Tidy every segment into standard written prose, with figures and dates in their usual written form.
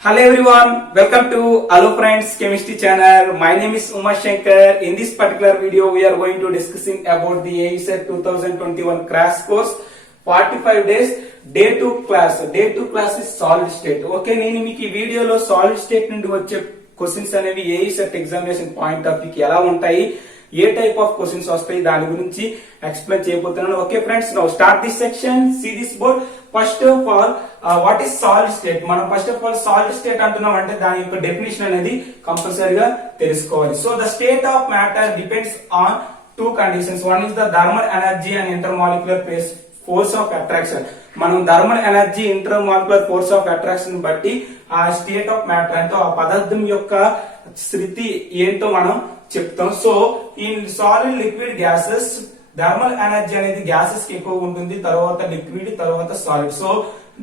Hello everyone, welcome to Hello Friends Chemistry channel. My name is Uma Shankar. In this particular video, we are going to discussing about the AESET 2021 crash course 45 days day 2 class. Day 2 class is solid state. Okay, నేను మీకు ఈ వీడియోలో solid state నుండి వచ్చే questions అనేవి AESET examination point of view ఎలా ఉంటాయి, ఏ type of questions వస్తాయి దాని గురించి ఎక్స్ప్లెయిన్ చేయబోతున్నాను. Okay friends, now start this section. See this board. First of all what is solid state. మనం first of all solid state అంటున్నాం అంటే దాని యొక్క డెఫినేషన్ అనేది కంపల్సరీగా తెలుసుకోవాలి. So the state of matter depends on two conditions. One is the thermal energy and intermolecular force of attraction. మనం thermal energy intermolecular force of attraction బట్టి ఆ స్టేట్ ఆఫ్ మ్యాటర్ అంటే ఆ పదార్థం యొక్క స్థితి ఏంటో మనం చెప్తాం. So in solid liquid gases thermal energy అనేది గ్యాసెస్ కి ఎక్కువ ఉంటుంది, తర్వాత లిక్విడ్, తర్వాత solid. So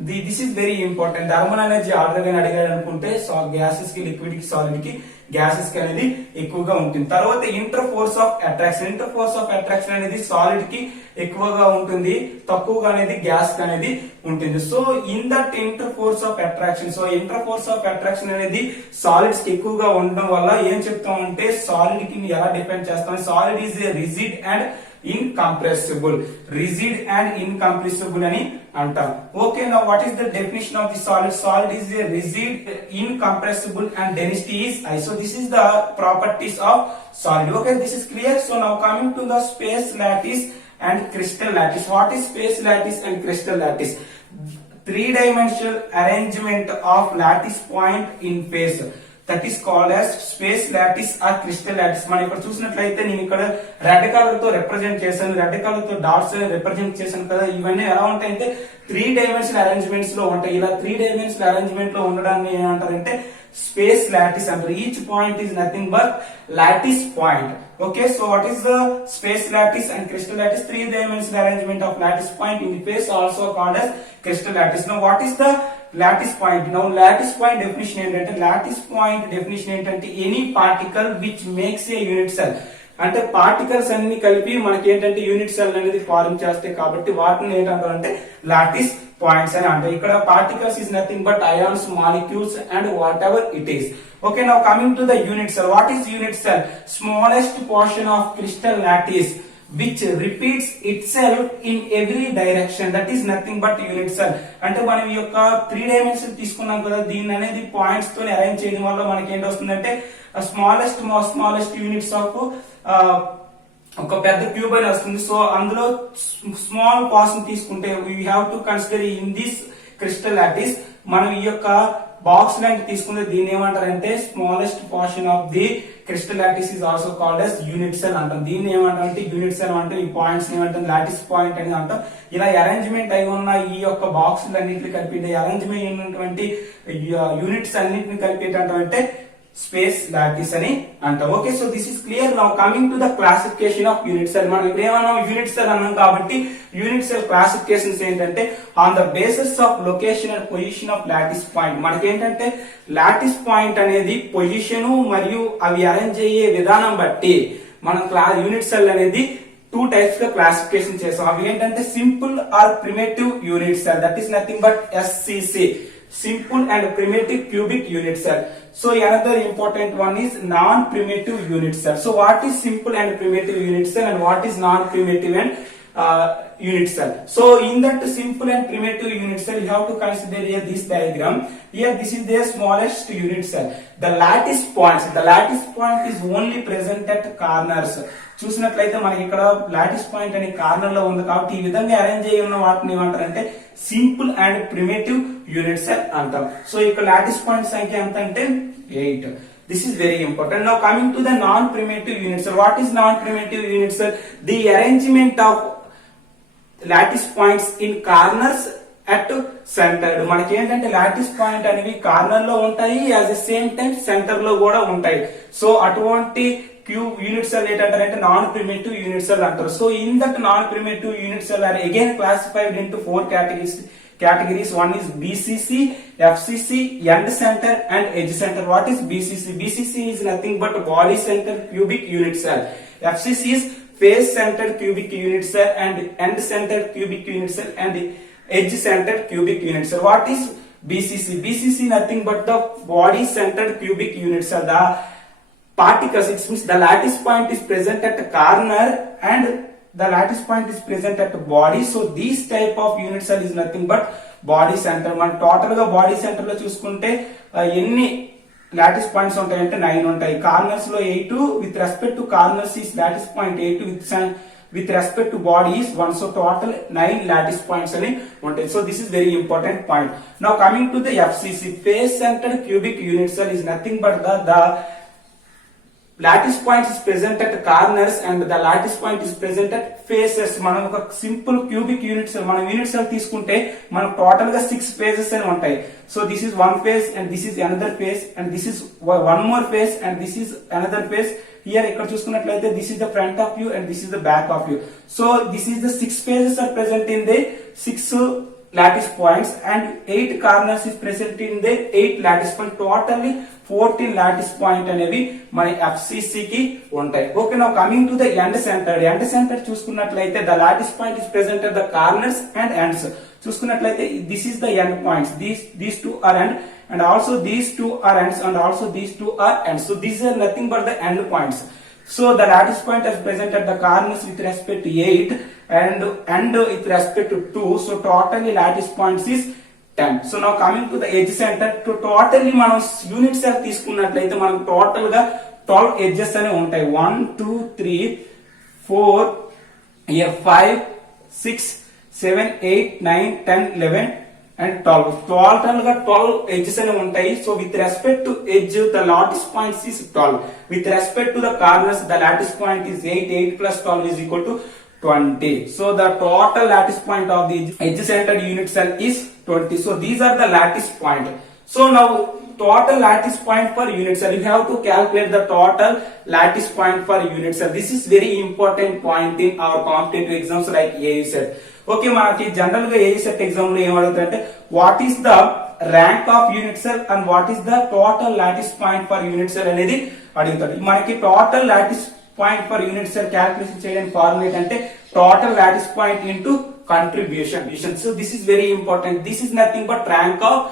this is very important. Thermal energy order గా అడిగాడు అనుకుంటే గ్యాసెస్ కి, లిక్విడ్ కి, సాలిడ్ కి, గ్యాసెస్ కి అనేది ఎక్కువగా ఉంటుంది. తర్వాత inter force of attraction. Inter force of attraction అనేది సాలిడ్ కి ఎక్కువగా ఉంటుంది, తక్కువగా అనేది గ్యాస్ కి అనేది ఉంటుంది. So in that inter force of attraction, so inter force of attraction అనేది సాలిడ్స్ కి ఎక్కువగా ఉండడం వల్ల ఏం చెప్తామంటే సాలిడ్ కి ఎలా డిఫైన్ చేస్తాం, solid is a rigid and incompressible. Rigid and incompressible అని అంటాం. Okay, now what is the definition of the solid? Solid is a rigid, incompressible and density is high. So this is the properties of solid. Okay, this is clear. So now coming to the space lattice and crystal lattice. What is space lattice and crystal lattice? Three-dimensional arrangement of lattice point in phase. That is called as space lattice or crystal lattice. మనం ఇక్కడ చూసినట్లయితే నేను ఇక్కడ red colour తో represent చేశాను, red colour తో dots represent చేశాను కదా. ఇవన్నీ ఎలా ఉంటాయంటే 3 డైమెన్షనల్ అరేంజ్మెంట్స్ లో ఉంటాయి. ఇలా 3 డైమెన్షనల్ అరేంజ్మెంట్ లో ఉండడాన్ని ఏమంటారంటే స్పేస్ లాటిస్ అంటారు. Each point is nothing but lattice point. Okay, so what is the space lattice and crystal lattice? 3 dimensional arrangement of lattice point in the phase, also called as crystal lattice. Now what is the lattice point? Now lattice point definition ఏంటంటే, lattice point definition ఏంటంటే any particle which makes a unit cell. అంటే particles అన్ని కలిపి మనకి ఏంటంటే unit cell అనేది form చేస్తాయి కాబట్టి వాటిని ఏంటంటే లాటిస్ పాయింట్స్ అని అంటారు. ఇక్కడ particles is nothing but ions, molecules and what ever it is. Okay, now coming to the unit cell. What is unit cell? Smallest portion of crystal lattice which repeats itself in every direction. That is nothing but unit cell. అంటే మనం ఈ యొక్క 3 dimension తీసుకున్నాం కదా, దీన్ని అనేది points తో arrange చేయడం వల్ల మనకి ఏంటి వస్తుందంటే స్మాలెస్ట్ యూనిట్స్ ఆఫ్ ఒక పెద్ద క్యూబ్ అని వస్తుంది. సో అందులో స్మాల్ పోర్షన్ తీసుకుంటే we have to consider in this crystal lattice. మనం ఈ యొక్క బాక్స్ లాంటి తీసుకుంటే దీన్ని ఏమంటారంటే smallest portion of the crystal lattice is also called as unit cell అంటాం. దీన్ని ఏమంటారంటే యూనిట్ సెల్ అంటే ఈ పాయింట్స్ ఏమంటాం లాటిస్ పాయింట్ అని అంటాం. ఇలా అరేంజ్మెంట్ అయి ఉన్న ఈ యొక్క బాక్స్ అన్నింటిని కలిపి అరేంజ్మెంట్ అయినటువంటి యూనిట్స్ అన్నింటిని కలిపేటంటే స్పేస్ లాటిస్ అని అంటాం. Okay, so this is clear. Now coming to the classification of unit cell. మనం ఇప్పుడు ఏమన్నాం, యూనిట్ సెల్ అన్నాం కాబట్టి యూనిట్ సెల్ క్లాసిఫికేషన్స్ ఏంటంటే on the basis of location and position of lattice point. మనకేంటంటే lattice point అనేది position మరియు అవి arrange అయ్యే విధానం బట్టి మనం యూనిట్ సెల్ అనేది 2 టైప్స్ గా క్లాసిఫికేషన్ చేస్తాం. అవి ఏంటంటే simple are primitive unit cell. That is nothing but SCC, simple and primitive cubic unit cell. So another important one is non-primitive unit cell. So what is simple and primitive unit cell and what is non-primitive and unit cell? So in that simple and primitive unit cell you have to consider here this diagram. Here this is the smallest unit cell. The lattice point is only present at corners. చూసినట్లయితే మనకి ఇక్కడ lattice point అనే corner లో ఉంది కాబట్టి ఈ విధంగా arrange అయ్యి ఉన్న వాటిని ఏమంటారంటే simple and primitive unit cell అంటాం. సో ఇక్కడ లాటిస్ పాయింట్ సంఖ్య ఎంత అంటే 8. This is very important. Now coming to the non-primitive unit cell. What is non-primitive unit cell? The arrangement of lattice points in corners at center. మనకి ఏంటంటే lattice point అనేవి corner లో ఉంటాయి, at the same time centre లో కూడా ఉంటాయి. So అటువంటి cube unit cell ఏంటంటే నాన్ ప్రిమిటివ్ యూనిట్ సెల్ అంటారు. So in that non primitive unit cell are again classified into 4 categories. One is BCC, FCC, end center and edge center. What is BCC? BCC is nothing but body center cubic unit cell. FCC is face centered cubic unit cell and end centered cubic unit cell and edge centered cubic unit cell. What is BCC nothing but the body centered cubic units are the particles. It means the lattice point is present at the corner and the lattice point is present at the body. So these type of unit cell is nothing but body center. మన total గా body centre లో చూసుకుంటే ఎన్ని lattice points ఉంటాయంటే 9 ఉంటాయి. Corners లో 8 with respect to corners is lattice point 8 with respect to body is 1. So total 9 lattice points అని ఉంటాయి. So this is very important point. Now coming to the FCC, face centered cubic unit cell is nothing but the lattice point is present at corners and the lattice point is present at faces. మనం ఒక simple cubic unit cell, మనం unit cell తీసుకుంటే మనకు total గా 6 phases అని ఉంటాయి. So this is one phase and this is another phase and this is one more phase and this is another phase. Here ఇక్కడ చూసుకున్నట్లయితే this is the front of view and this is the back of view. So this is the 6 phases are present in the 6 lattice points and 8 corners is present in the 8 lattice point. Totally 14 lattice point అనేవి మన FCC కి ఉంటాయి. Okay, now coming to the end centre. End centre చూసుకున్నట్లయితే the lattice point is present at the corners and ends. చూసుకున్నట్లయితే this is the end points. These two are end and also these two are ends and also these two are ends. So these are nothing but the end points. So the lattice point is present at the corners with respect to 8 and end with respect to 2. So totally lattice points is 10. So now coming to the edge center, to totally మనం unit cell తీసుకున్నట్లయితే మనకు total గా 12 edges అనే ఉంటాయి. 1 2 3 4 here 5 6 7 8 9 10 11 and 12. Total గా 12 edges అనే ఉంటాయి. So with respect to edge the lattice points is 12. With respect to the corners the lattice point is 8. 8 plus 12 is equal to 20. So the total lattice point of the edge centered unit cell is 20. So these are the lattice point. So now total lattice point per unit cell, you have to calculate the total lattice point per unit cell. This is very important point in our competitive exams like AUSET. Okay, మనకి general గా AUSET exam లో ఏం అడుగుతారంటే what is the rank of unit cell and what is the total lattice point for unit cell అనేది అడుగుతాడు. మనకి total lattice point for unit cell calculation చేయడానికి formula ఏంటంటే total lattice point into contribution. So this is very important. This is nothing but rank of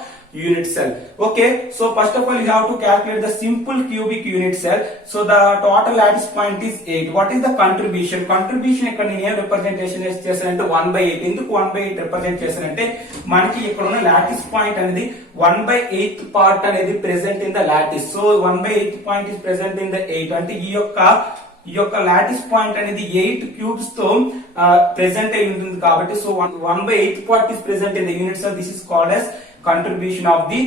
unit cell. Okay, so first of all you have to calculate the simple cubic unit cell. So the total lattice point is 8. What is the contribution? Contribution ఇక్కడ నేను ఏం representation చేశానంటే 1/8. ఎందుకు 1/8 represent చేశానంటే మనకి ఇక్కడ ఉన్న lattice point అనేది 1/8 పార్ట్ అనేది present in the lattice. So 1/8 point is present in the 8 అంటే ఈ యొక్క లాటిస్ పాయింట్ అనేది 8 క్యూబ్స్ తో ప్రెసెంట్ అయి ఉంటుంది కాబట్టి so 1/8 part is present in the unit cell. This is called as contribution of the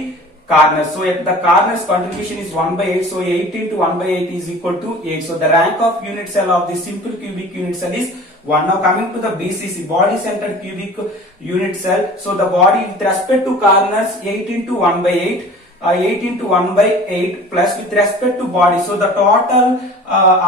corners. So if the corners contribution is 1/8, so 8 into 1/8 is equal to 8. So the rank of unit cell of the simple cubic unit cell is 1. Now coming to the BCC, body centered cubic unit cell. So the body with respect to corners 8 into 1/8. 8 into 1/8 plus with respect to body. So the total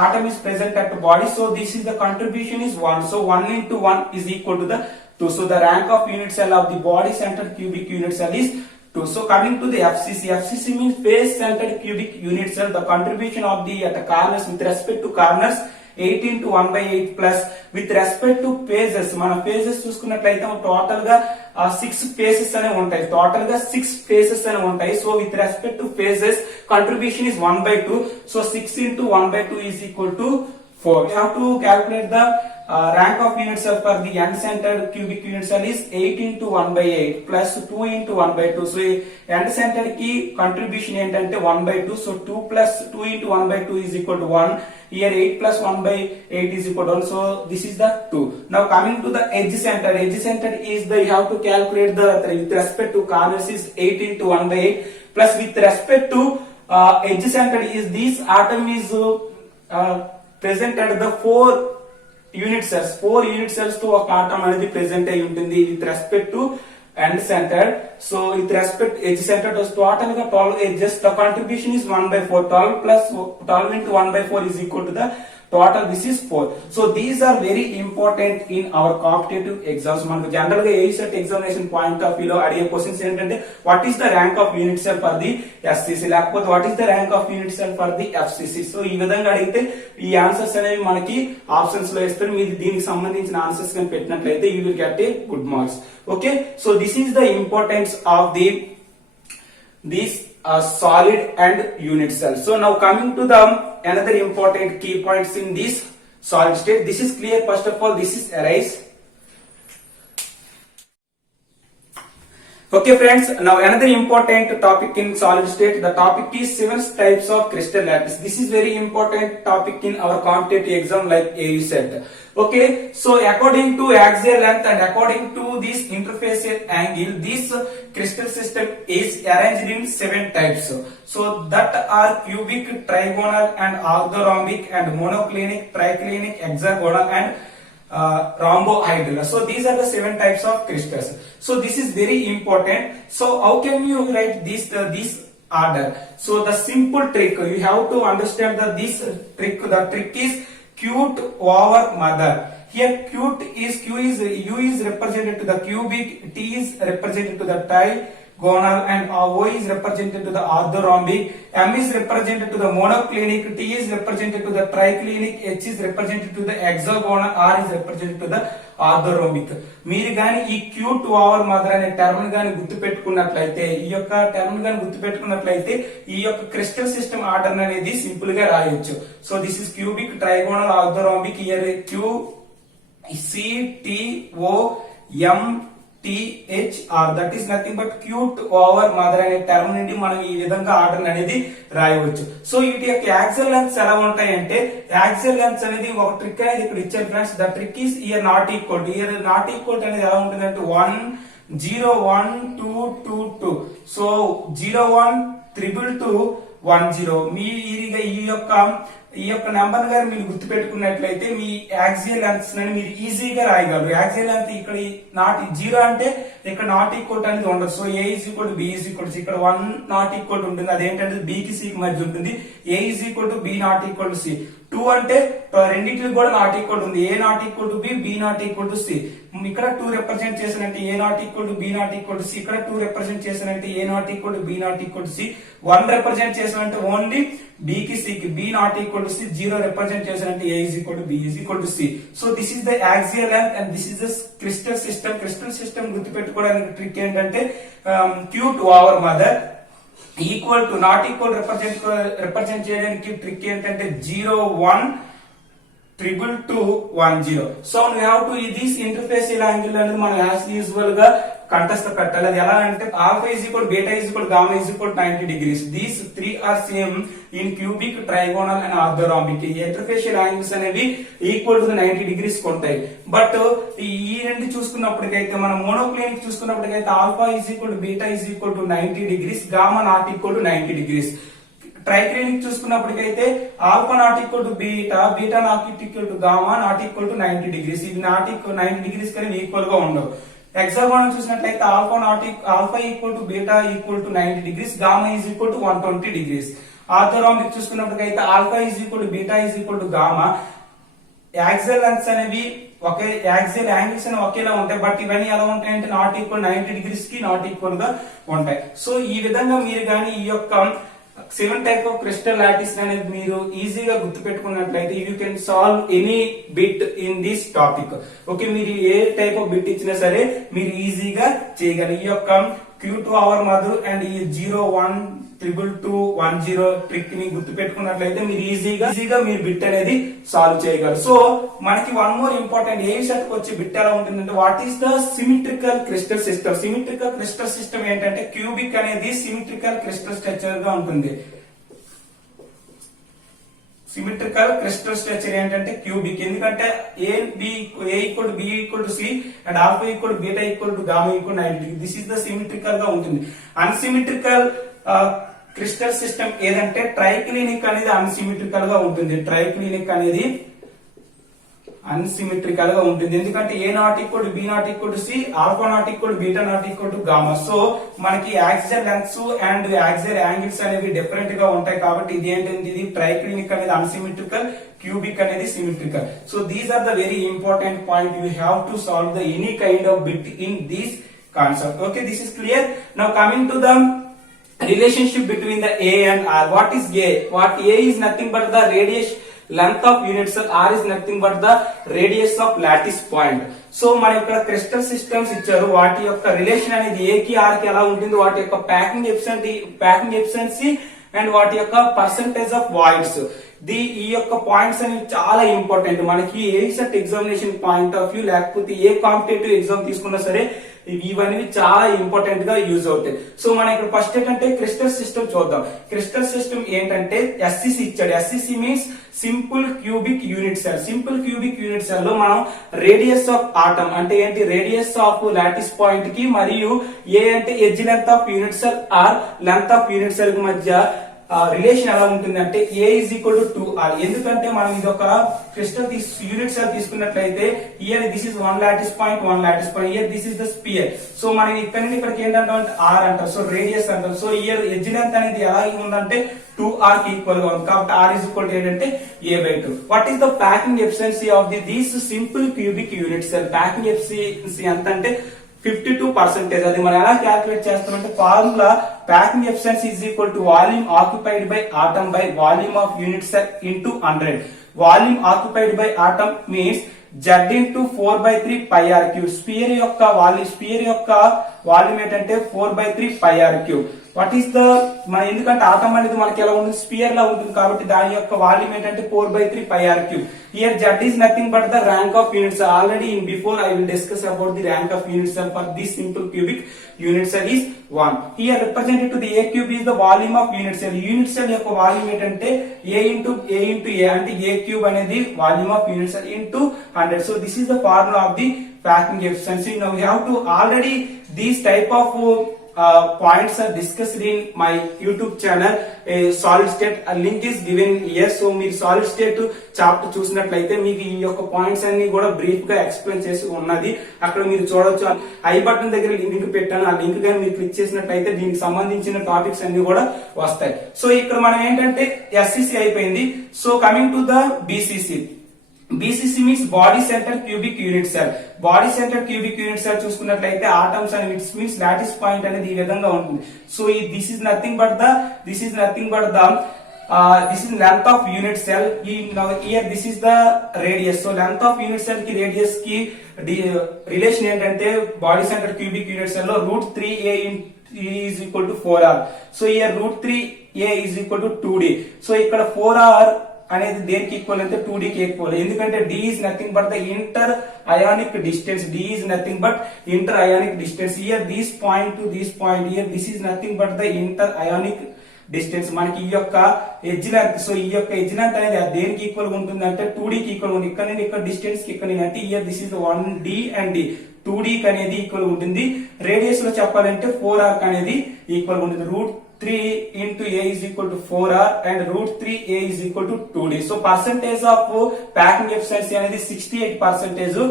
atom is present at the body. So this is the contribution is 1. So 1 into 1 is equal to the 2. So the rank of unit cell of the body centered cubic unit cell is 2. So coming to the FCC, FCC means face centered cubic unit cell. The contribution of the at the corners with respect to corners 8 into 1/8 plus with respect to phases. మన phases చూసుకున్నట్లయితే total గా 6 phases అనే ఉంటాయి. Total గా 6 phases అనే ఉంటాయి. So with respect to phases contribution is 1/2. So 6 into 1/2 is equal to 4. You have to calculate the rank of unit cell for the end centered cubic unit cell is 8 into 1/8 plus 2 into 1/2. So end centered కి contribution ఏంటంటే 1/2. So 2 plus 2 into 1/2 is equal to 1. Here 8 plus 1/8 is equal to 1. So this is the 2. Now coming to the edge center. Edge center is the you have to calculate the with respect to corners is 8 into 1/8 plus with respect to edge center is this atom is present at the 4 unit cells. 4 unit cells తో ఒక atom అనేది present అయి ఉంటుంది with respect to end centre. So with respect edge centre total గా 12 edges. The contribution is 1/4. 12 plus 12 into 1/4 is equal to the total. This is 4. So these are very important in our competitive exams. మనకు general గా AUSET examination point of view లో అడిగే questions ఏంటంటే what is the rank of unit cell for the SCC లేకపోతే what is the rank of unit cell for the FCC. So ఈ విధంగా అడిగితే ఈ ఆన్సర్స్ అనేవి మనకి ఆప్షన్స్ లో ఇస్తారు. మీరు దీనికి సంబంధించిన ఆన్సర్స్ కానీ పెట్టినట్లయితే you will get a good marks. Okay, so this is the importance of the these solid and unit cells. So now coming to the another important key points in this solid state. This is clear. First of all, this is arise. Okay friends, now another important topic in solid state. The topic is 7 types of crystal lattice. This is very important topic in our competitive exam like AU set. Okay, so according to axial length and according to this interfacial angle, this crystal system is arranged in 7 types. So that are cubic, trigonal and orthorhombic and monoclinic, triclinic, hexagonal and rhombohedral. So these are the 7 types of crystals. So this is very important. So how can you write this order? So the simple trick, you have to understand that this trick. The trick is cute over mother. Here Q is represented to the cubic, T is represented to the trigonal and O is represented to the orthorhombic, M is represented to the monoclinic, T is represented to the triclinic, H is represented to the hexagonal, R is represented to the orthorhombic. మీరు గాని ఈ cute over mother అనే term గాని గుర్తుపెట్టుకున్నట్లయితే, ఈ యొక్క term గాని గుర్తుపెట్టుకున్నట్లయితే ఈ యొక్క క్రిస్టల్ సిస్టమ్ ఆర్డర్ అనేది సింపుల్ గా రాయొచ్చు. So this is cubic, trigonal, orthorhombic. Here Q CTOMTHR, that is nothing but cute over mother అనే టర్మ్ నుండి మనం ఈ విధంగా ఆర్డర్ అనేది రాయవచ్చు. సో వీటి యొక్క యాక్సియల్ లెంగ్త్స్ ఎలా ఉంటాయంటే, యాక్సియల్ లెంగ్త్స్ అనేది ఒక ట్రిక్ అనేది ఇక్కడ ఇచ్చారు friends. The trick is year not equal to, year not equal అనేది ఎలా ఉంటుందంటే 1 0 1 2 2 2. సో 0 1 2 1 0. మీ ఈ యొక్క నెంబర్ గారు మీరు గుర్తు పెట్టుకున్నట్లయితే మీ యాక్సియల్ లెంగ్త్స్ ని మీరు ఈజీగా రాయగలరు. యాక్సియల్ లెంగ్త్ ఇక్కడ నాట్ 0 అంటే ఇక్కడ నాట్ ఈక్వల్ అనేది ఉండదు. So A is equal to B is equal to C. ఇక్కడ 1 నాట్ ఈక్వల్ ఉంటుంది, అదేంటంటే B కి C కి మధ్య ఉంటుంది. A is equal to B not equal to C. 2 అంటే రెండింటికి కూడా నాట్ ఈక్వల్ ఉంది. A not equal to B, B not equal to C. ఇక్కడ 2 రిప్రజెంట్ చేసినట్టు A not equal to B not equal to C. ఇక్కడ 2 represent చేసినట్టు A not equal to B not equal to C. 1 represent చేసినట్టు only B కి C కి, B not equal to C. 0 represent చేసినట్టు A is equal to B is equal to C. So this is the axial length and this is the crystal system. Crystal system గుర్తు పెట్టుకోవడానికి trick ఏంటంటే cute over mother equal to not equal represent చేయడానికి trick ఏంటంటే 0 1 2 2 1 0. So we have to this interfacial angle అనేది మనం as usual గా contest పెట్టాలి. అది ఎలా అంటే alpha is equal, beta is equal, gamma is equal 90 degrees. These 3 are same in cubic, trigonal and orthorhombic. ఈ ఇంటర్ఫేషియల్ యాంగిల్స్ అనేవి ఈక్వల్ టు 90 degrees ఉంటాయి. బట్ ఈ రెండు చూసుకున్నప్పటికైతే మనం మోనోక్లినిక్ చూసుకున్నప్పటికైతే alpha is equal to beta is equal to 90 degrees, gamma not equal to 90 degrees. Triclinic చూసుకున్నప్పటికైతే alpha not equal to beta, beta not equal to gamma not equal to 90 degrees. ఇవి not equal 90 degrees కానీ equal గా ఉండవు. Hexagonal చూసినట్లయితే alpha equal to beta equal to 90 degrees, gamma is equal to 120 degrees. Orthorhombic చూసుకున్నప్పటికైతే alpha is equal to beta is equal to gamma. Axial lengths అనేవి ఒకే, axial angles అనేవి ఒకేలా ఉంటాయి. బట్ ఇవన్నీ ఎలా ఉంటాయంటే నాట్ ఈక్వల్ 90 degrees కి నాట్ ఈక్వల్ గా ఉంటాయి. సో ఈ విధంగా మీరు కానీ ఈ యొక్క 7 type of crystal lattice అనేది మీరు ఈజీగా గుర్తు పెట్టుకున్నట్లయితే you can solve any bit in this topic. Okay, మీరు ఏ టైప్ ఆఫ్ బిట్ ఇచ్చినా సరే మీరు ఈజీగా చేయగలరు. ఈ యొక్క Q2 అవర్ మధు అండ్ ఈ 0 1 2 2 1 0 ట్రిక్ ని గుర్తు పెట్టుకున్నట్లయితే మీరు ఈజీగా మీరు బిట్ అనేది సాల్వ్ చేయగలరు. సో మనకి వన్ మోర్ ఇంపార్టెంట్ ఏ సెట్ వచ్చే బిట్ ఎలా ఉంటుందంటే what is the symmetrical crystal system. Symmetrical crystal system ఏంటంటే క్యూబిక్ అనేది సిమెట్రికల్ క్రిస్టల్ స్ట్రక్చర్ గా ఉంటుంది. సిమెట్రికల్ క్రిస్టల్ స్ట్రక్చర్ ఏంటంటే క్యూబిక్. ఎందుకంటే A equal to B equal to C and alpha equal to beta equal to gamma equal 90 degrees. This is the symmetrical గా ఉంటుంది. Unsymmetrical crystal system ఏదంటే ట్రైక్లినిక్ అనేది unsymmetrical గా ఉంటుంది. ట్రైక్లినిక్ అనేది అన్సిమెట్రికల్ గా ఉంటుంది. ఎందుకంటే A not equal to B not equal to C, alpha not equal to beta not equal to gamma. So మనకి axial lengths and axial angles అనేవి డిఫరెంట్ గా ఉంటాయి. కాబట్టి ఇది ఏంటంటే ఇది ట్రైక్లినిక్ అనేది అన్సిమెట్రికల్, క్యూబిక్ అనేది symmetrical. So these are the very important point. You have to solve the any kind of bit in this concept. Okay, this is clear. Now coming to the relationship between the A and R. What is A? What A is nothing but the length of unit cell, or is nothing but the radius of lattice point. So మన ఇక్కడ crystal systems ఇచ్చారు, వాటి యొక్క relation అనేది ఏ కి are కి ఎలా ఉంటుంది, వాటి యొక్క ప్యాకింగ్ ఎఫిషియన్సీ అండ్ వాటి యొక్క పర్సంటేజ్ ఆఫ్ వాయిడ్స్. ఈ యొక్క పాయింట్స్ అనేవి చాలా ఇంపార్టెంట్ మనకి ఏ set examination point of view, లేకపోతే ఏ కాంపిటేటివ్ ఎగ్జామ్ తీసుకున్నా సరే ఇవన్నీ చాలా ఇంపార్టెంట్ గా యూజ్ అవుతాయి. సో మనం ఇక్కడ ఫస్ట్ ఏంటంటే క్రిస్టల్ సిస్టమ్ చూద్దాం. క్రిస్టల్ సిస్టమ్ ఏంటంటే ఎస్సిసి ఇచ్చాడు. SCC means simple cubic unit cell. Simple cubic unit cell లో మనం రేడియస్ ఆఫ్ ఆటమ్ అంటే ఏంటి, రేడియస్ ఆఫ్ లాటిస్ పాయింట్ కి, మరియు ఏ అంటే edge length of unit cell or length of unit cell కి మధ్య రిలేషన్ ఎలా ఉంటుంది అంటే ఏ ఈజ్ ఈక్వల్ టు 2r. ఎందుకంటే మనం ఇది ఒక క్రిస్టల్ యూనిట్ సెల్ తీసుకున్నట్లయితే year this is one lattice point, year this is the spear. So మనం ఇక్కడ నుండి ఇక్కడికి ఏంటంటాం ఆర్ అంటారు, సో రేడియస్ అంటారు. సో ఇయర్ ఎడ్జ్ లెంత్ అనేది ఎలా ఉందంటే 2r కి ఈక్వల్ గా ఉంది, కాబట్టి r ఈజ్ ఈక్వల్ టు ఏంటంటే a/2. What is the packing efficiency of this simple cubic unit cell? Packing efficiency ఎంత అంటే 52%. అది మనం ఎలా క్యాల్కులేట్ చేస్తామంటే formula packing efficiency is equal to volume occupied by atom by volume of unit cell into 100. Volume occupied by atom means Z into 4/3 pi r cube. Sphere యొక్క volume ఏంటంటే 4/3 pi r cube. What is the మన ఎందుకంటే atom అనేది మనకి ఎలా ఉంటుంది, spear లా ఉంటుంది, కాబట్టి దాని యొక్క వాల్యూమ్ ఏంటంటే 4/3 pi r cube. Here Z is nothing but the rank of unit cell. Already in before I will discuss about the rank of unit cell for this simple cubic unit cell is 1. Here represented to the A cube is the volume of unit cell. Unit cell యొక్క volume ఏంటంటే A into A అంటే A cube అనేది volume of unit cell into 100. So this is the formula of the packing efficiency. Now we have to already these type of points are discussed in my YouTube channel. Solid state link is given here. So మీరు solid state chapter చూసినట్లయితే మీకు ఈ యొక్క points అన్ని కూడా brief గా explain చేసి ఉన్నది, అక్కడ మీరు చూడొచ్చు. ఐ బటన్ దగ్గర లింక్ పెట్టాను, ఆ లింక్ కానీ మీరు క్లిక్ చేసినట్లయితే దీనికి సంబంధించిన టాపిక్స్ అన్ని కూడా వస్తాయి. సో ఇక్కడ మనం ఏంటంటే ఎస్సిసి అయిపోయింది. So coming to the BCC. BCC means body center cubic unit cell. Body center cubic unit cell చూసుకున్నట్లయితే atoms and it's means lattice point అనేది ఈ విధంగా ఉంటుంది. So this is nothing but the this is length of unit cell. Now here this is the radius. So length of unit cell కి radius కి relation ఏంటంటే body centre cubic unit cell లో √3a is equal to 4r. So here √3a is equal to 2d. So ఇక్కడ 4r అనేది దేనికి equal అంటే 2d కి equal. ఎందుకంటే d is nothing but the inter ionic distance. D is nothing but inter ionic distance. Here this point to this point, here this is nothing but the inter ionic distance. మనకి ఈ యొక్క edge length, so ఈ యొక్క edge length అనేది దేనికి equal ఉంటుంది అంటే 2d కి ఈక్వల్ ఉంటుంది. ఇక్కడ నుండి ఇక్కడ డిస్టెన్స్ కి ఇక్కడ అంటే year this is 1d and d 2d కి అనేది ఈక్వల్ ఉంటుంది. రేడియస్ లో చెప్పాలంటే 4r అనేది ఈక్వల్ ఉంటుంది. √3 into a is equal to 4r and √3a is equal to 2d. So percentage of packing efficiency అనేది 68%.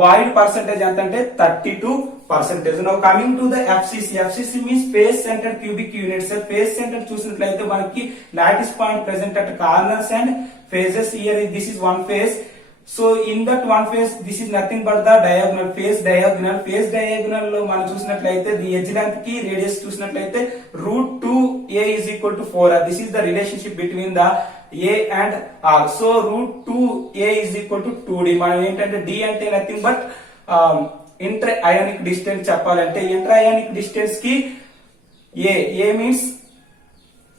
Void percentage ఎంత అంటే 32%. Now coming to the FCC. FCC means face centered cubic unit cell. Face centered చూసినట్లయితే మనకి lattice point present at corners and faces. Here this is one face. So in that one face this is nothing but the diagonal. Face diagonal లో మనం చూసినట్లయితే the edge length కి radius చూసినట్లయితే √2a is equal to 4r. This is the relationship between the a and r. So √2a is equal to 2d. మనం ఏంటంటే d అంటే nothing but inter ionic distance చెప్పాలంటే inter ionic distance కి a means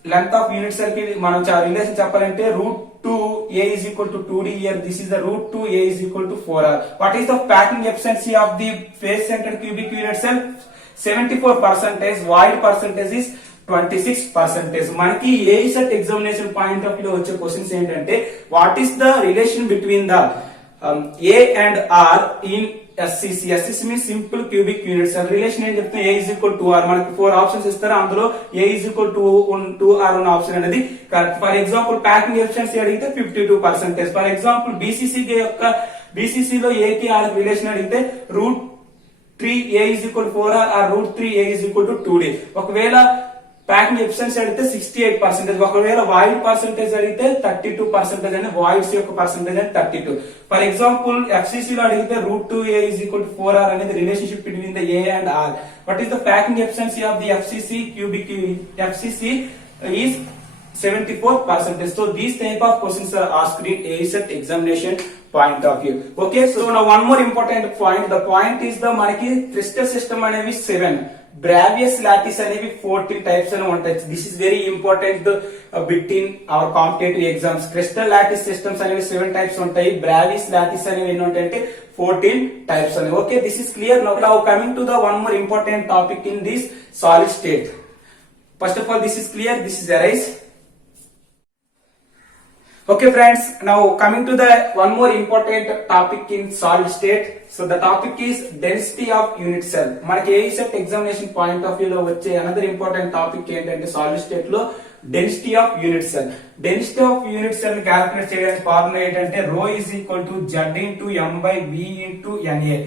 length of unit cell కి మనం relation చెప్పాలంటే √2a is equal to 2d. Here this is the √2a is equal to 4r. What is the packing efficiency of the face centered cubic unit cell? 74%. Void percentage is 26%. మనకి ఏ set examination point of view వచ్చే questions ఏంటంటే what is the relation between the a and r in SCC. SCC means simple cubic unit cell. Relation ఏం చెప్తే a is equal to r. మనకి 4 options ఇస్తారు, అందులో a is equal to 2r ఉన్న option అనేది correct. For example packing efficiency అడిగితే 52%. For example BCC లో a కి r రిలేషన్ అడిగితే √3a is equal to 4r or √3a is equal to 2d. ఒకవేళ ప్యాకింగ్ ఎఫిషియన్సీ అడిగితే 68%. ఒకవేళ వాయిడ్ పర్సెంటేజ్ అడిగితే 32% అని, వాయిడ్స్ యొక్క పర్సెంటేజ్ అని 32. ఫర్ ఎగ్జాంపుల్ FCC లో అడిగితే √2a is equal to 4r అనేది relationship between the a and r. What is the packing efficiency of the FCC is 74 percentage. So these type of questions are asked in ASET examination point of view. Okay, so now one more important point. The point is the మనకి crystal system అనేవి 7, Bravais lattice అనేవి 14 types అని ఉంటాయి. This is very important bit in our competitive exams. Crystal lattice systems అనేవి 7 types ఉంటాయి. Bravais lattice అనేవి ఎన్ని ఉంటాయంటే 14 types అనేవి. Okay, this is clear. Now coming to the one more important topic in this solid state. First of all, this is clear. This is arise. Okay friends, now coming to the one more important topic in solid state. So the topic is density of unit cell. మనకి ASET examination point of view లో వచ్చే another important topic ఏంటంటే solid state లో density of unit cell. Density of unit cell calculate చేయడానికి formula ఏంటంటే rho is equal to Z into M by V into NA.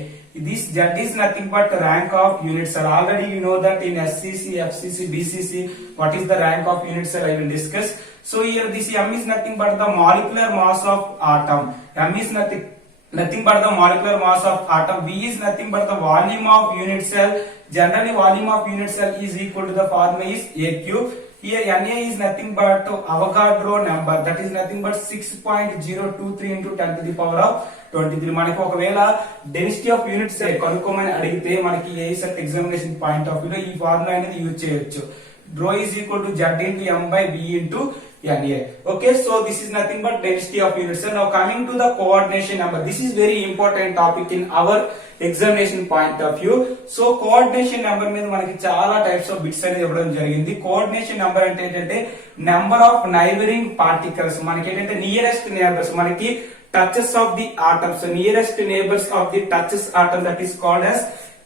This Z is nothing but rank of unit cell. Already you know that in SCC, FCC, BCC, what is the rank of unit cell I will discuss. So here this M is nothing but the molecular mass of atom. M is nothing but the molecular mass of atom. V is nothing but the volume of unit cell. Generally volume of unit cell is equal to the formula is A cube. Here Na is nothing but Avogadro number, that is nothing but 6.023 into 10 to the power of 23. మనకి ఒకవేళ density of unit cell కనుక్కోమని అడిగితే మనకి ASET examination point of view లో ఈ formula అనేది use చేయొచ్చు. Rho is equal to Z into M by V into NA. Okay, so this is nothing but density of unit cell. Now coming to the coordination number, this is very important topic in our examination point of view. So coordination number మీద మనకి చాలా types of bits అనేది ఇవ్వడం జరిగింది. Coordination number అంటే ఏంటంటే number of neighbouring particles, మనకి ఏంటంటే నియరెస్ట్ నేబర్స్, మనకి touches of the atoms, so nearest neighbors of the touches atom, that is called as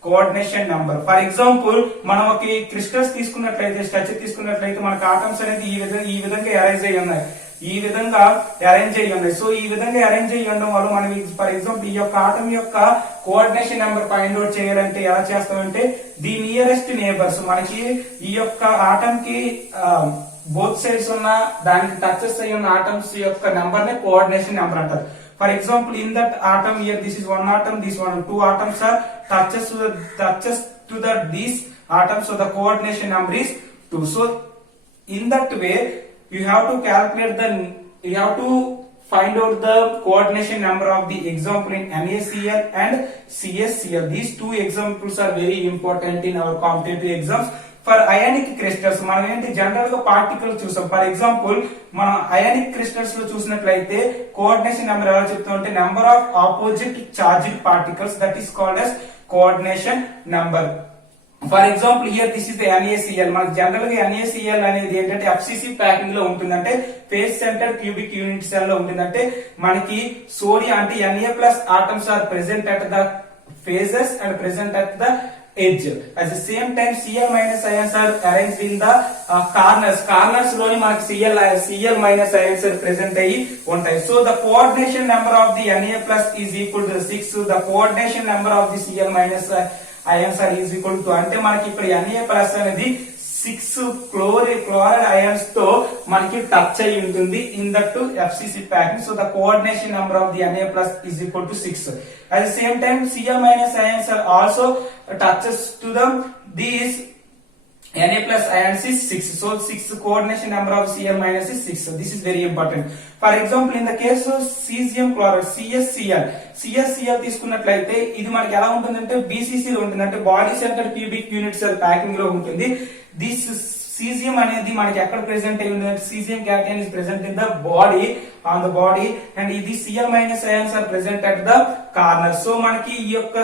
coordination number. For example మనం ఒక క్రిస్టల్స్ తీసుకున్నట్లయితే, స్ట్రక్చర్ తీసుకున్నట్లయితే మనకి ఆటమ్స్ అనేది ఈ విధంగా అరేంజ్ అయ్యి ఉన్నాయి, ఈ విధంగా అరేంజ్ అయ్యి ఉన్నాయి. సో ఈ విధంగా అరేంజ్ అయ్యి ఉండడం వల్ల మనం ఫర్ ఎగ్జాంపుల్ ఈ యొక్క ఆటం యొక్క కోఆర్డినేషన్ నెంబర్ ఫైండ్ అవుట్ చేయాలంటే ఎలా చేస్తామంటే ది నియరెస్ట్ నేబర్స్, మనకి ఈ యొక్క ఆటం కి బోత్ సైడ్స్ ఉన్న దానికి టచెస్ అయ్యి ఉన్న ఆటమ్స్ యొక్క నెంబర్ నే కోఆర్డినేషన్ నెంబర్ అంటారు. For example, in that atom here, this is one atom, this one, two atoms are touches to the these atoms, so the coordination number is 2. So in that way, you have to find out the coordination number of the example in NaCl and CaCl. These two examples are very important in our competitive exams. For ionic crystals మనం ఏంటి general గా particle చూసాం. For example మనం ionic crystals లో చూసినట్లయితే coordination number ఎలా చెప్తామంటే number of opposite charged particles, that is called as coordination number. For example here this is the NaCl. మనకి జనరల్ గా NaCl అనేది ఏంటంటే FCC ప్యాకింగ్ లో ఉంటుందంటే face centre cubic unit cell లో ఉంటుందంటే మనకి సోడియం అంటే Na plus atoms are present at the phases and present at the edge. At the same time, Cl minus ions are arranged in the corners లోని మనకి Cl minus ions are present అయ్యి ఉంటాయి. So the coordination number of the Na plus is equal to 6. The coordination number of the Cl minus ions are is equal to, అంటే మనకి ఇప్పుడు Na plus అనేది 6 chloride ions తో మనకి touch అయి ఉంటుంది in that to FCC pattern. So the coordination number of the Na plus is equal to 6. At the same time, Cl minus ions are also touches to them. These Na plus ions is 6. So 6 coordination number of Cl minus is 6. So this is very important. For example, in the case of cesium chloride CsCl తీసుకున్నట్లయితే ఇది మనకి ఎలా ఉంటుందంటే BCC లో ఉంటుంది, అంటే body centre cubic unit cell packing లో ఉంటుంది. దిస్ cesium అనేది మనకి ఎక్కడ ప్రెసెంట్ అయి ఉంది అంటే cesium cation is present in the body, on the body, and ఇది Cl minus ions are present at the corner. So మనకి ఈ యొక్క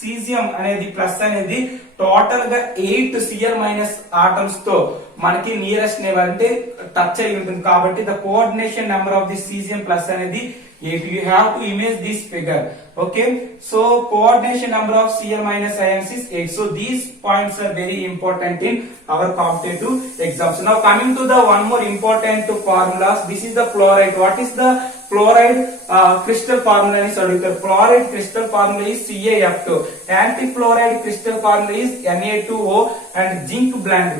cesium అనేది ప్లస్ అనేది టోటల్ గా 8 Cl మైనస్ ఆటమ్స్ తో మనకి నియరెస్ట్ నేబర్ అంటే టచ్ అయి ఉంటుంది. కాబట్టి the coordination number of the cesium plus అనేది 8. You have to image this figure. Okay, so coordination number of Cl minus ions is 8. So these points are very important in our competitive exams. Now coming to the one more important formulas. This is the fluoride. What is the fluoride crystal formula is adugutar. Fluoride crystal formula is CaF2. Anti-fluoride crystal formula is Na2O, and zinc blend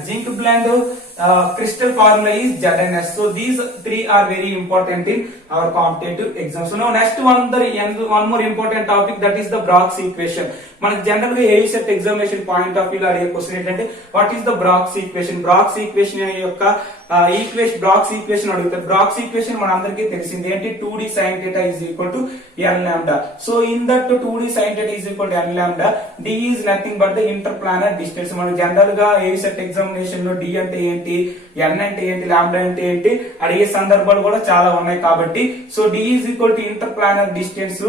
crystal formula is ZnS. So these three are very important in our competitive exams. So now next one more important topic, that is the Braggs equation. మనకి general గా AU set examination point of view లో అడిగే question ఏంటంటే what is the Bragg's equation. Bragg's equation యొక్క Bragg's equation అడుగుతారు. బ్రాక్స్ equation మన అందరికీ తెలిసింది ఏంటి, 2d sin theta is equal to n lambda. So in that 2d sin theta is equal to n lambda, d is nothing but the interplanar distance. మనం general గా AU set examination లో d అంటే ఏంటి, n అంటే ఏంటి, lambda అంటే ఏంటి అడిగే సందర్భాలు కూడా చాలా ఉన్నాయి. కాబట్టి so d is equal to interplanar distance,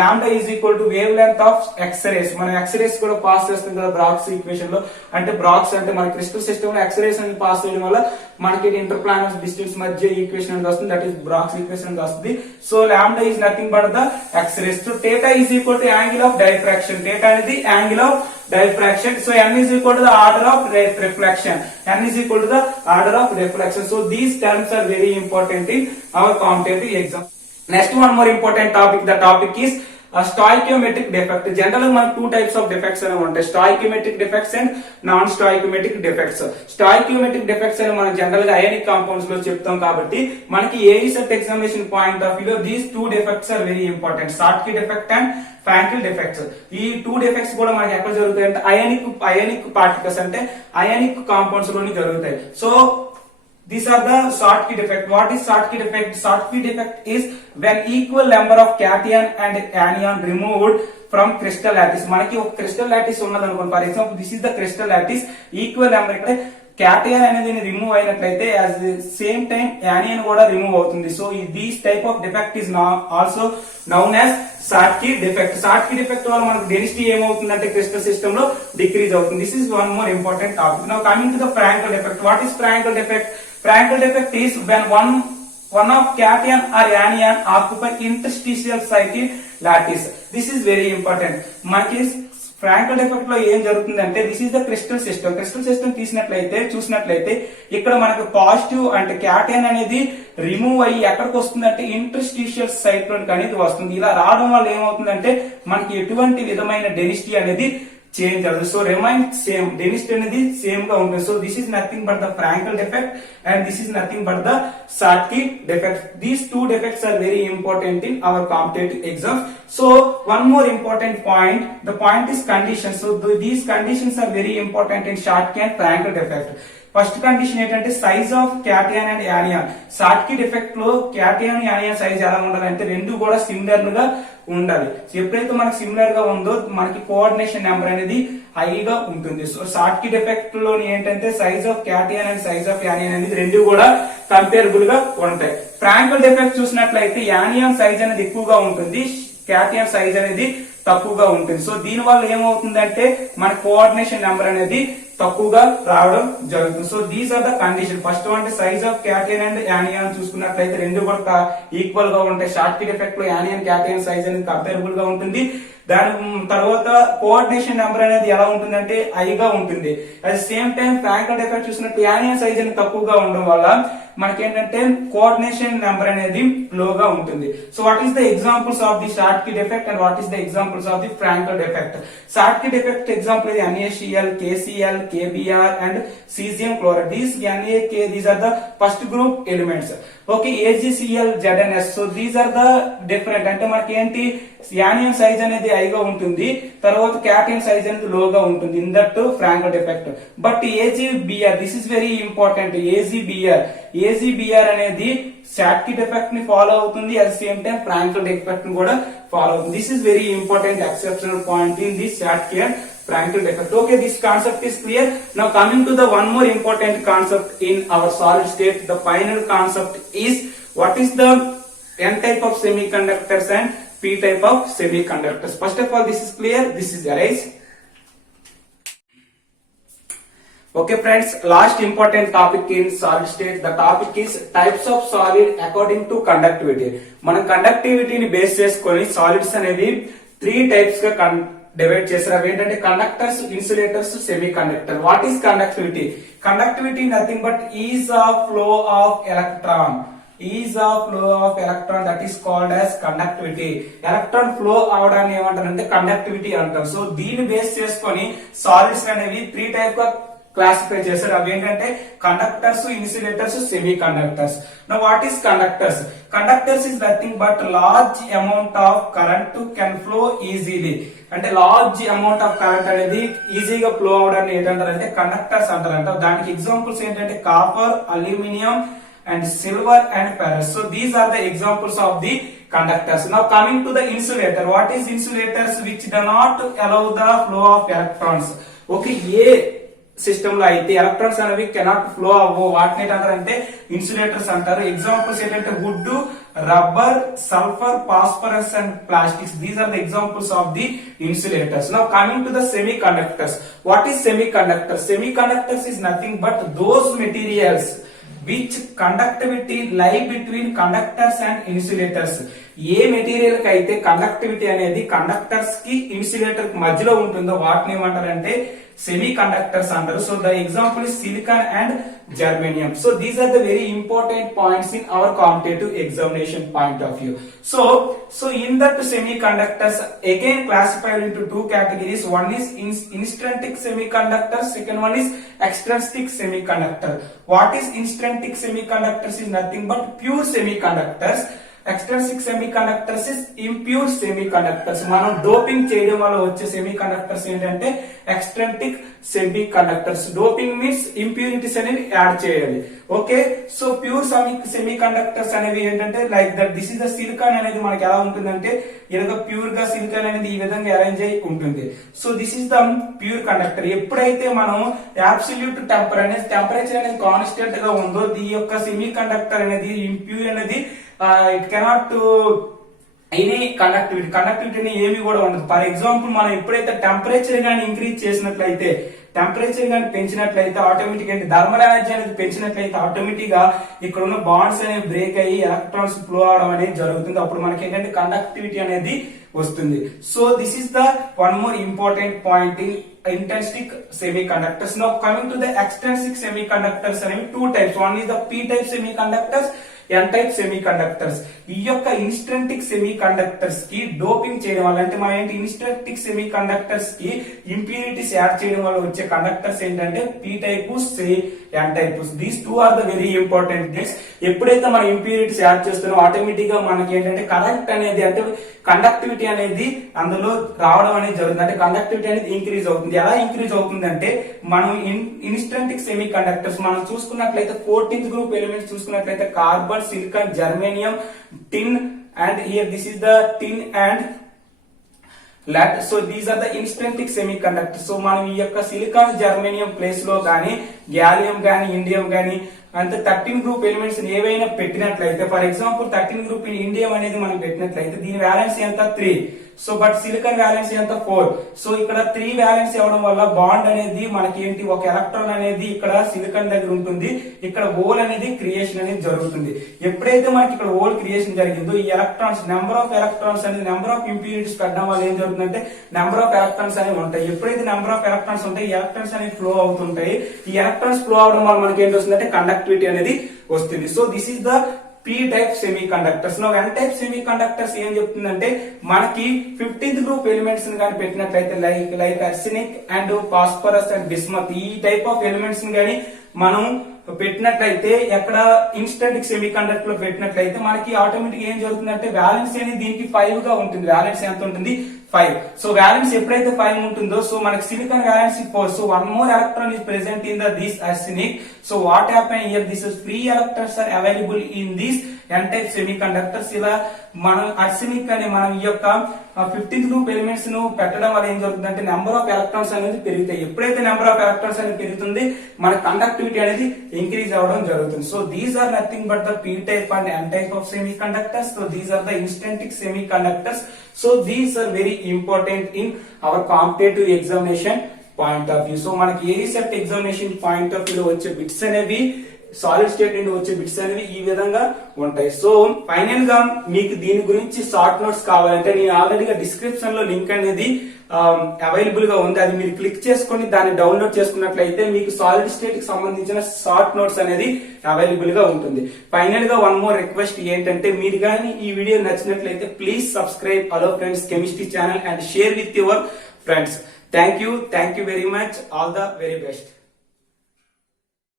lambda is equal to wavelength of x-rays. మనం x-rays కూడా పాస్ చేస్తాం కదా బ్రాక్స్ ఈక్వేషన్ లో. అంటే బ్రాక్స్ అంటే మన క్రిస్టల్ సిస్టమ్ లో x-rays అనేది పాస్ చేయడం వల్ల మనకి ఇంటర్ప్లానర్ డిస్టెన్స్ మధ్య ఈక్వేషన్ అనేది వస్తుంది, దట్ ఈస్ బ్రాక్స్ ఈక్వేషన్ అనేది వస్తుంది. So lambda is nothing but the x-rays. So theta is equal to angle of diffraction. theta అనేది angle of diffraction. So n is equal to the order of reflection. n is equal to the order of reflection. So these terms are very important in our competitive exam. Next one more important topic. The topic is stoichiometric defect. General గా మనకు 2 types of defects అనేవి ఉంటాయి, stoichiometric defects and non stoichiometric defects. Stoichiometric defects అని మనం general గా ionic compounds లో చెప్తాం. కాబట్టి మనకి AU set examination point of view లో these 2 defects are very important, Schottky defect and Frenkel defects. ఈ 2 డిఫెక్ట్స్ కూడా మనకి ఎక్కడ జరుగుతాయి అంటే అయానిక్ పార్టికల్స్ అంటే అయానిక్ కాంపౌండ్స్ లోని జరుగుతాయి. So these are the Schottky defect. What is Schottky defect? Schottky defect is when equal number of cation and anion removed from crystal lattice. మనకి ఒక క్రిస్టల్ లాటిస్ ఉన్నది అనుకోండి, for example this is the crystal lattice, equal number ఇక్కడ క్యాటియన్ అనేది remove అయినట్లయితే at the same time యానియన్ కూడా remove అవుతుంది. So these type of defect is also noun as Schottky defect. Schottky defect వల్ల మనకు డెన్సిటీ ఏమవుతుందంటే క్రిస్టల్ సిస్టమ్ లో decrease అవుతుంది. This is one more important topic. Now coming to the Frankel defect. What is Frankel defect? Frankel defect is when one of cation or anion occupy interstitial site in lattice. This is very important. మనకి Frenkel defect లో ఏం జరుగుతుందంటే this is the crystal system. Crystal system చూసినట్లయితే ఇక్కడ మనకు positive అంటే క్యాటైన్ అనేది remove అయ్యి ఎక్కడికి వస్తుందంటే ఇంటర్స్టిషియల్ సైట్ లోకి అనేది వస్తుంది. ఇలా రావడం వల్ల ఏమవుతుందంటే మనకి ఎటువంటి విధమైన డెన్సిటీ అనేది చేంజ్ అవ్వదు. సో రిమైన్ సేమ్, డెన్సిటీ అనేది సేమ్ గా ఉంటుంది. So this is nothing but the Frankel defect and this is nothing but the Schottky defect. These 2 defects are very important in our competitive exams. So one more important point, the point is conditions. So these conditions are very important in Schottky and Frankel defect. First condition ఏంటంటే size of cation and anion. Schottky defect లో క్యాటియన్ యానియన్ size ఎలా ఉండాలంటే రెండు కూడా similar గా ఉండాలి. ఎప్పుడైతే మనకి సిమిలర్ గా ఉందో మనకి కోఆర్డినేషన్ నెంబర్ అనేది హైగా ఉంటుంది. సో Schottky defect లోని ఏంటంటే size of cation and size of anion అనేది రెండు కూడా కంపేరబుల్ గా ఉంటాయి. Frankel defect చూసినట్లయితే యానియన్ సైజ్ అనేది ఎక్కువగా ఉంటుంది, క్యాటియన్ సైజ్ అనేది తక్కువగా ఉంటుంది. సో దీని వల్ల ఏమవుతుందంటే మన కోఆర్డినేషన్ నెంబర్ అనేది తక్కువగా రావడం జరుగుతుంది. So these are the condition. First అంటే size of cation and anion చూసుకున్నట్లయితే రెండు కూడా ఈక్వల్ గా ఉంటాయి. Schottky defect లో యానియన్ క్యాటియన్ సైజ్ అనేది కంపేరబుల్ గా ఉంటుంది. దాని తర్వాత కోఆర్డినేషన్ నెంబర్ అనేది ఎలా ఉంటుందంటే హైగా ఉంటుంది. At the same time Frankel defect చూసినట్టు యానియన్ సైజ్ అనేది తక్కువగా ఉండడం వల్ల మనకేంటంటే కోఆర్డినేషన్ నెంబర్ అనేది లోగా ఉంటుంది. So what is the examples of the Schottky defect and what is the examples of the Frankel defect? Schottky defect example is NaCl, KCl, KBr and cesium chloride. These NaK, these are the first group elements. Okay, AgCl, ZnS. So these are the different. అంటే మనకి ఏంటి యానియన్ size అనేది హైగా ఉంటుంది, తర్వాత క్యాటియన్ size అనేది లోగా ఉంటుంది in that Frankel defect. But AgBr, this is very important. AgBr అనేది Schottky defect ని ఫాలో అవుతుంది, at the same time Frankel defect ని కూడా ఫాలో అవుతుంది. This is very important exceptional point in this Schottky and Frankel defect. Okay, this concept is clear. Now coming to the one more important concept in our solid state, the final concept is what is the N type of semiconductors and P type of semiconductors. First of all, this is clear, this is erased. Okay friends, last important topic in solid state, the topic is types of solid according to conductivity. మనం conductivity ని base చేసుకొని solids అనేవి 3 types గా divide చేశారు. అవి ఏంటంటే conductors, insulators, semiconductor. What is conductivity? Conductivity nothing but ease of flow of electron. Ease of flow of electron, that is called as conductivity. Electron flow అవడాన్ని ఏమంటారంటే conductivity అంటారు. So దీన్ని base చేసుకొని solids అనేవి 3 type గా classify చేశారు. అవి ఏంటంటే conductors, insulators, semi conductors. Now what is conductors? Conductors is nothing but large amount of current can flow easily. అంటే లార్జ్ అమౌంట్ ఆఫ్ కరెంట్ అనేది ఈజీగా ఫ్లో అవడాన్ని ఏంటంటారంటే కండక్టర్స్ అంటారంట. దానికి ఎగ్జాంపుల్స్ ఏంటంటే copper, aluminium and silver and ferrous. So these are the examples of the conductors. Now coming to the insulator. What is insulators? Which do not allow the flow of electrons. Okay, ఏ system లో అయితే electrons అనేవి cannot flow అవ్వవు వాటిని ఏంటంటారంటే insulators అంటారు. Examples ఏంటంటే wood, rubber, sulphur, phosphorus and plastics. These are the examples of the insulators. Now coming to the semiconductors. What is semiconductors? Semiconductors is nothing but those materials which conductivity lie between conductors and insulators. ఏ material కి అయితే conductivity అనేది conductors కి insulator కి మధ్యలో ఉంటుందో వాటిని ఏమంటారంటే సెమీ కండక్టర్స్ అంటారు. So the example is silicon and germanium. So these are the very important points in our competitive examination point of view. So in that semiconductors again classified into two categories. One is intrinsic semiconductor, second one is extrinsic semiconductor. What is intrinsic semiconductors? Is nothing but pure semiconductors. Extrinsic semiconductors is impure semiconductors. మనం doping చేయడం వల్ల వచ్చే semiconductors ఏంటంటే ఎక్స్ట్రింసిక్ semiconductors. Doping means impurities అనేవి add చేయాలి. Okay, so pure semiconductors అనేవి ఏంటంటే like that this is the silicon అనేది మనకి ఎలా ఉంటుందంటే ఇలాగ ప్యూర్ గా సిలికాన్ అనేది ఈ విధంగా అరేంజ్ అయి ఉంటుంది. So this is the pure conductor. ఎప్పుడైతే మనం అబ్సల్యూట్ టెంపరేచర్ అనేది కాన్స్టెంట్ గా ఉందో ఈ యొక్క సెమీకండక్టర్ అనేది ఇంప్యూర్ అనేది ఇట్ కెనాట్ ఎనీ కండక్టివిటీ ఏమి కూడా ఉండదు. ఫర్ ఎగ్జాంపుల్ మనం ఎప్పుడైతే టెంపరేచర్ గానీ ఇంక్రీజ్ చేసినట్లయితే, టెంపరేచర్ గానీ పెంచినట్లయితే ఆటోమేటిక్ అంటే థర్మల్ ఎనర్జీ అనేది పెంచినట్లయితే ఆటోమేటిక్ గా ఇక్కడ ఉన్న బాండ్స్ అనేవి బ్రేక్ అయ్యి ఎలక్ట్రాన్స్ ఫ్లో అవడం అనేది జరుగుతుంది. అప్పుడు మనకి ఏంటంటే కండక్టివిటీ అనేది వస్తుంది. So this is the one more important point in intrinsic semiconductors. Now coming to the extrinsic semiconductors అనేవి two types. One is the p type semiconductors, n type semiconductors. ఈ యొక్క ఇన్స్ట్రింసిక్ సెమీకండక్టర్స్ కి డోపింగ్ చేయడం వల్ల అంటే మన ఏంటి ఇన్స్ట్రింసిక్ సెమీకండక్టర్స్ కి ఇంప్యూరిటీస్ యాడ్ చేయడం వల్ల వచ్చే కండక్టర్స్ ఏంటంటే p type, n type. These two are the very important things. ఎప్పుడైతే మనం ఇంప్యూరిటీస్ యాడ్ చేస్తున్నామో ఆటోమేటిక్ గా మనకి ఏంటంటే కరెంట్ అనేది అంటే కండక్టివిటీ అనేది అందులో రావడం అనేది జరుగుతుంది. అంటే కండక్టివిటీ అనేది ఇంక్రీజ్ అవుతుంది. ఎలా ఇంక్రీజ్ అవుతుంది అంటే మనం ఇన్స్ట్రింసిక్ సెమీ కండక్టర్స్ మనం చూసుకున్నట్లయితే 14th గ్రూప్ ఎలిమెంట్స్ చూసుకున్నట్లయితే carbon, silicon, germanium, tin and here this is the tin and lead. So these are the intrinsic semiconductors. So మనం ఈ యొక్క సిలికాన్, జర్మేనియం ప్లేస్ లో గానీ గ్యాలియం గానీ ఇండియం గానీ అంటే 13 గ్రూప్ ఎలిమెంట్స్ ఏవైనా పెట్టినట్లయితే ఫర్ ఎగ్జాంపుల్ 13 గ్రూప్ ఇండియం అనేది మనం పెట్టినట్లయితే దీని వ్యాలెన్స్ ఎంత 3. సో బట్ సిలికాన్ వ్యాలెన్స్ ఎంత 4. సో ఇక్కడ 3 వ్యాలెన్స్ ఇవ్వడం వల్ల బాండ్ అనేది మనకి ఏంటి ఒక ఎలక్ట్రాన్ అనేది ఇక్కడ సిలికాన్ దగ్గర ఉంటుంది, ఇక్కడ హోల్ అనేది క్రియేషన్ అనేది జరుగుతుంది. ఎప్పుడైతే మనకి ఇక్కడ హోల్ క్రియేషన్ జరిగిందో ఈ ఎలక్ట్రాన్స్ నెంబర్ ఆఫ్ ఎలక్ట్రాన్స్ అనేది నెంబర్ ఆఫ్ ఇంప్యూరిటీస్ పెట్టడం వల్ల ఏం జరుగుతుందంటే నెంబర్ ఆఫ్ ఎలక్ట్రాన్స్ అనేవి ఉంటాయి. ఎప్పుడైతే నెంబర్ ఆఫ్ ఎలక్ట్రాన్స్ ఉంటాయి ఈ ఎలక్ట్రాన్స్ అనేవి ఫ్లో అవుతుంటాయి. ఈ ఎలక్ట్రాన్స్ ఫ్లో అవడం వల్ల మనకి ఏంటి వస్తుందంటే కండక్టివిటీ అనేది వస్తుంది. So this is the p type semiconductors. Now n type semiconductors ఏం చెప్తుందంటే మనకి 15th గ్రూప్ ఎలిమెంట్స్ గాని పెట్టినట్లయితే like arsenic and phosphorus and bismuth ఈ టైప్ ఆఫ్ ఎలిమెంట్స్ గాని మనం పెట్టినట్లయితే ఎక్కడ ఇన్స్టంటిక్ సెమీ కండక్టర్ లో పెట్టినట్లయితే మనకి ఆటోమేటిక్ ఏం జరుగుతుందంటే వ్యాలెన్స్ అనేది దీనికి 5 గా ఉంటుంది. వ్యాలెన్స్ ఎంత ఉంటుంది 5. సో వ్యాలెన్స్ ఎప్పుడైతే 5 ఉంటుందో సో మనకి silicon valence 4. So one more electron is present in the this arsenic. So what happen here, this is free electrons are available in these n type semiconductors. ఇలా మనం arsenic అనే మనం ఈ యొక్క 15th group elements ను పెట్టడం వల్ల ఏం జరుగుతుందంటే నెంబర్ ఆఫ్ ఎలక్ట్రాన్స్ అనేది పెరుగుతాయి. ఎప్పుడైతే నెంబర్ ఆఫ్ ఎలక్ట్రాన్స్ అనేది పెరుగుతుంది మన కండక్టివిటీ అనేది ఇంక్రీజ్ అవ్వడం జరుగుతుంది. So these are nothing but the p type and n type of semiconductors. So these are the intrinsic semiconductors. So these are very important in our competitive examination point of view. So మనకి ఏ set examination point of view లో వచ్చే bits అనేవి solid state నుండి వచ్చే bits అనేవి ఈ విధంగా ఉంటాయి. సో ఫైనల్ గా మీకు దీని గురించి షార్ట్ నోట్స్ కావాలంటే నేను ఆల్రెడీగా డిస్క్రిప్షన్ లో లింక్ అనేది అవైలబుల్ గా ఉంది. అది మీరు క్లిక్ చేసుకుని దాన్ని డౌన్లోడ్ చేసుకున్నట్లయితే మీకు సాలిడ్ స్టేట్ కి సంబంధించిన షార్ట్ నోట్స్ అనేది అవైలబుల్ గా ఉంటుంది. ఫైనల్ గా వన్ మోర్ రిక్వెస్ట్ ఏంటంటే మీరు కానీ ఈ వీడియో నచ్చినట్లయితే please subscribe hello friends chemistry channel and share with your friends. Thank you very much. All the very best.